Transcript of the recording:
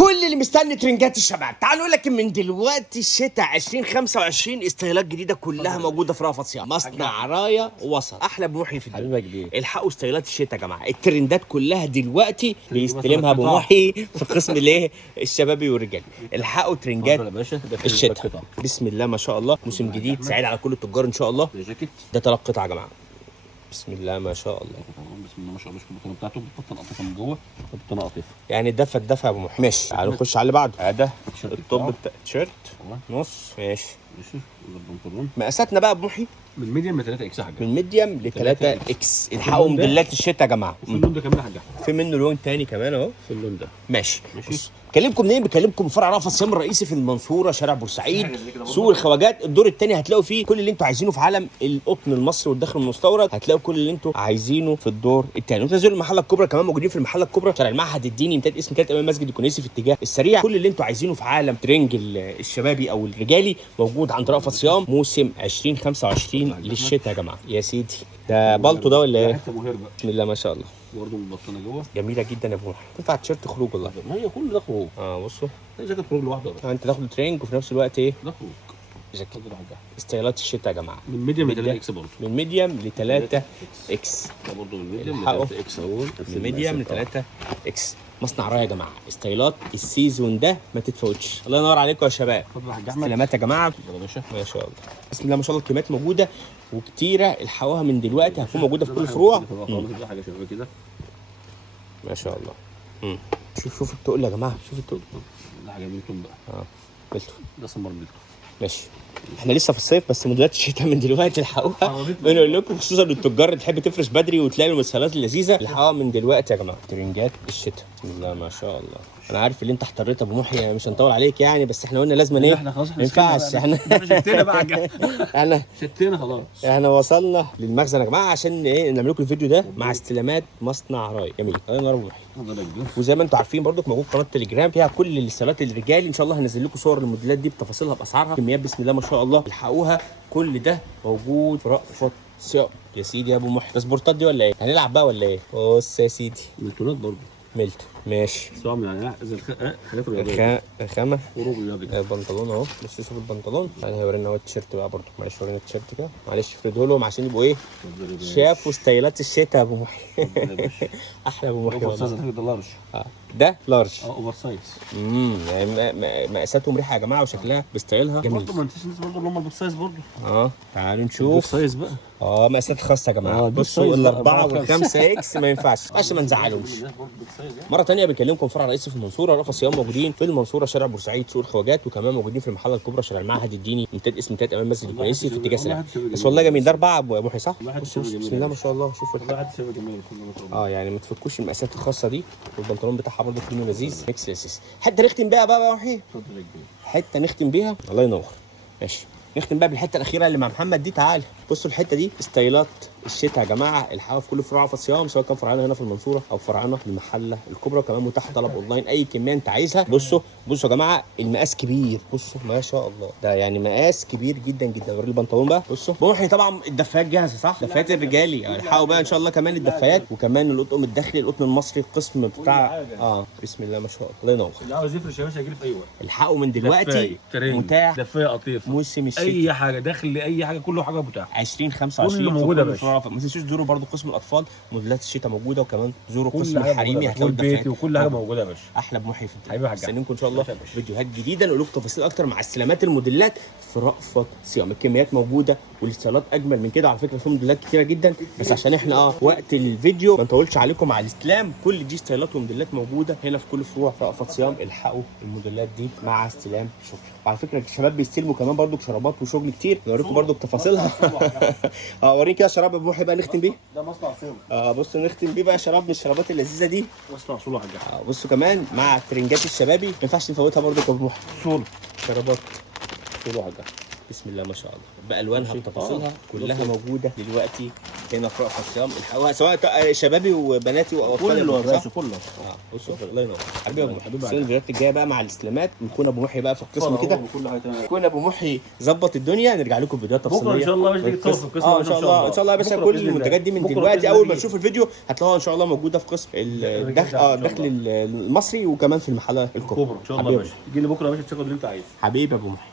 كل اللي مستني ترنجات الشباب، تعالوا نقول لك من دلوقتي الشتاء 2025 استهلاك جديده كلها موجوده في رأفت صيام. مصنع رايه وصل احلى ابو محي في الدنيا. حبيبك بيه. الحقوا استهلاكات الشتاء يا جماعه، الترندات كلها دلوقتي بيستلمها ابو محي في قسم الايه الشبابي والرجالي. الحقوا ترنجات الشتاء. بسم الله ما شاء الله، موسم جديد سعيد على كل التجار ان شاء الله. ده 3 قطع يا جماعه. بسم الله ما شاء الله. بسم الله ما شاء الله. شوف البطانه بتاعته بتبطن قطيفه من جوه، بتبطن قطيفه يعني دفى يا ابو محي. ماشي تعالوا نخش على اللي بعده. ده الطب بتاع التيشيرت نص. ماشي البنطلون مقاساتنا بقى ابو محي من ميديم ل 3 اكس حاجه. من ميديم ل 3 اكس. الحقوا موديلات الشتاء يا جماعه. في اللون ده كمان حاجه، في منه لون تاني كمان اهو في اللون ده. ماشي. بكلمكم منين؟ بكلمكم من فرع رأفت صيام الرئيسي في المنصوره، شارع بورسعيد، سوق الخواجات. الدور الثاني هتلاقوا فيه كل اللي انتوا عايزينه في عالم القطن المصري والداخل المستورد. هتلاقوا كل اللي انتوا عايزينه في الدور الثاني. وتنزلوا المحله الكبرى كمان، موجودين في المحله الكبرى شارع المعهد الديني امتداد اسم كده امام مسجد الكنيسي في اتجاه السريع. كل اللي انتوا عايزينه في عالم ترنج الشبابي او الرجالي موجود عند رأفت صيام موسم 2025 للشتاء يا جماعه. يا سيدي ده بالطو ده ولا ايه؟ بسم الله ما شاء الله. برضه مبطنه جوه جميله جدا يا ابو محي. تنفع تيشيرت خروج والله. ما هي كل ده خروج. بصوا ده جاكيت خروج لوحده. انت تاخده ترنج وفي نفس الوقت ايه؟ ده خروج. جاكيت استايلات الشتاء يا جماعه. من ميديم ل 3 اكس برضه. من ميديم ل 3 اكس. ده برضه من ميديم ل 3 اكس اهو. من ميديم ل 3 اكس. مصنع رايه يا جماعه، استايلات السيزون ده ما تتفوتش. الله ينور عليكم يا شباب. اتفضل يا حاج احمد. سلامات يا جماعه. يا باشا ما شاء الله. بسم الله ما شاء الله. الكميات موجوده وكتيره، الحقوها من دلوقتي، هتكون موجوده في كل الفروع. ده حاجه شباب كده ما شاء الله. شوف التقل يا جماعه، شوف التقل. ده حاجه ميلتون بقى. ميلتون. ده سمر ميلتون. ماشي. احنا لسه في الصيف بس موديلات الشتاء من دلوقتي الحقوها. بنقول لكم خصوصا للتجار اللي تحب تفرش بدري وتلاقي المسهلات اللذيذه، الحقوها من دلوقتي يا جماعه. ترنجات الشتاء بسم الله ما شاء الله. انا عارف اللي انت احتريت ابو محي، مش هنطول عليك يعني، بس احنا قلنا لازم ايه؟ احنا خلاص ما ينفعش احنا شتينا بقى احنا شتينا خلاص. احنا وصلنا للمخزن يا جماعه عشان ايه؟ نعمل لكم الفيديو ده مع استلامات مصنع راي. جميل. الله ينور ابو محي. وزي ما انتم عارفين برضك موجود قناه تليجرام فيها كل الاستيلات الرجالي. ان شاء الله هنزل لكم صور الموديلات دي بتفاصيلها باسعارها، كميات بسم الله ما شاء الله. الحقوها كل ده موجود في رأفت صيام. يا سيدي يا ابو محي. السبورتات دي ولا ايه؟ هنلعب بقى ولا ايه؟ بص يا سيدي ميلتونات برضه. ميلتون ماشي. صوم يعني زي حاجات رياضيه. خامه خروج رياضي. البنطلون اهو. بص شوف البنطلون. يعني هيورينا هو التيشيرت بقى برضه. معلش ورينا التيشيرت كده، معلش افرده لهم عشان يبقوا ايه؟ شافوا ستايلات الشتاء يا ابو محي. احلى ابو محي والله. ده لارج. ده لارج. اوفر سايز. يعني مقاساته مريحه يا جماعه وشكلها بستايلها جميل. برضه ما ننساش الناس برضه اللي هم البيج سايز برضه. تعالوا نشوف سايز بقى. مقاسات خاصه يا جماعه. بصوا الاربعه والخمسه اكس ما ينفعش عشان ما نزعلهمش. مره ثانيه بنكلمكم فرع رئيسي في المنصوره. رأفت صيام موجودين في المنصوره شارع بورسعيد سوق الخواجات، وكمان موجودين في المحله الكبرى شارع المعهد الديني امتداد اسم كده امام مسجد الكنيسي في اتجاه سريع. بس والله جميل. ده 4 ابو محي صح؟ بسم الله ما شاء الله. شوفوا الحاجه. يعني ما تفكوش المقاسات الخاصه دي، والبنطلون بتاعها برضه كله لذيذ ميكس لذيذ. حته نختم بيها بقى يا محي. حته نختم بيها. الله ينور. ماشي. نختم بقى بالحته الاخيره اللي مع محمد دي. تعال بصوا الحته دي ستايلات الشتاء يا جماعه. الحقوا في كل فروع رأفت صيام، سواء كان فرعنا هنا في المنصوره او فرعنا في المحله الكبرى. وكمان متاح طلب اونلاين اي كميه انت عايزها. بصوا يا جماعه المقاس كبير. بصوا ما شاء الله، ده يعني مقاس كبير جدا جدا. وري البنطلون بقى. بصوا محي طبعا الدفايات جاهزه صح؟ دفايات الرجالي. الحقوا بقى ان شاء الله كمان الدفايات، وكمان القطن الداخلي القطن المصري القسم بتاع بسم الله ما شاء الله. الله ينور. اللي عاوز يفرش يا باشا يجي لي في اي وقت. الحقوا من دلوقتي متاح. دفايه قطيفه موسم الشتاء اي حاجه داخل لاي حاجه، كله حاجه متاحه 2025 كله موجود يا باشا. ما تنسوش تزوروا برضو قسم الاطفال، موديلات الشتاء موجوده، وكمان تزوروا قسم الحريمي الحريمي هتلاقوا البيت وكل حاجه موجوده يا باشا. احلى ابو محي في حبيبي يا حاج. مستنيينكم ان شاء الله فيديوهات جديده نقول لكم تفاصيل اكتر مع استلامات الموديلات في رأفت صيام. الكميات موجوده والاستيلات اجمل من كده. على فكره في موديلات كتيره جدا، بس عشان احنا وقت الفيديو ما نطولش عليكم على الاستلام. كل دي ستايلات وموديلات موجوده هنا في كل فروع في رأفت صيام. الحقوا الموديلات دي مع استلام شغل. وعلى فكره الشباب بيستلموا كمان برضو شرابات وشغل كتير، نوريكم برضو بتفاصيلها. اوريك كده شراب ابو محي بقى نختم بيه. ده مصنع صوله. بصوا نختم بيه بقى شراب من الشرابات اللذيذه دي. مصنع صوله يا حاج. بصوا كمان مع ترنجات الشبابي ما ينفعش نفوتها برضو ابو محي. صوله شرابات صوله يا حاج. بسم الله ما شاء الله، بالوانها بتفاصيلها كلها موجوده دلوقتي هنا في رأفت الصيام. سواء شبابي وبناتي واطفالي كله يا باشا كله. بصوا الله ينور حبيبي ابو محي. بس الفيديوهات الجايه بقى مع الاستلامات نكون ابو محي بقى في القسم كده، يكون ابو محي ظبط الدنيا، نرجع لكم فيديوهات تفصيليه بكره ان شاء الله باش تيجي تصور في القسم. ان شاء الله ان شاء الله يا باشا. كل المنتجات دي من دلوقتي اول ما تشوف الفيديو هتلاقوها ان شاء الله موجوده في قسم الدخل الدخل المصري وكمان في المحلات الكبرى ان شاء الله يا باشا. تجي لي بكره يا باشا تاخد اللي انت عايزه. حبيبي ابو محي.